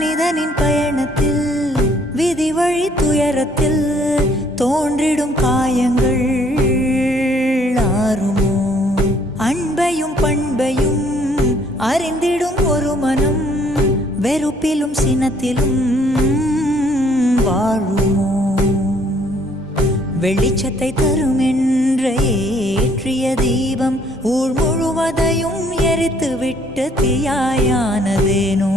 மனிதனின் பயணத்தில் விதி வழி துயரத்தில் தோன்றிடும் காயங்கள் ஆறுமோ? அன்பையும் பண்பையும் அறிந்திடும் ஒரு மனம் வெறுப்பிலும் சினத்திலும் வாழுமோ? வெளிச்சத்தை தரும் என்ற ஏற்றிய தீபம் ஊர் முழுவதையும் எரித்து விட்டு தீயாயானதேனோ?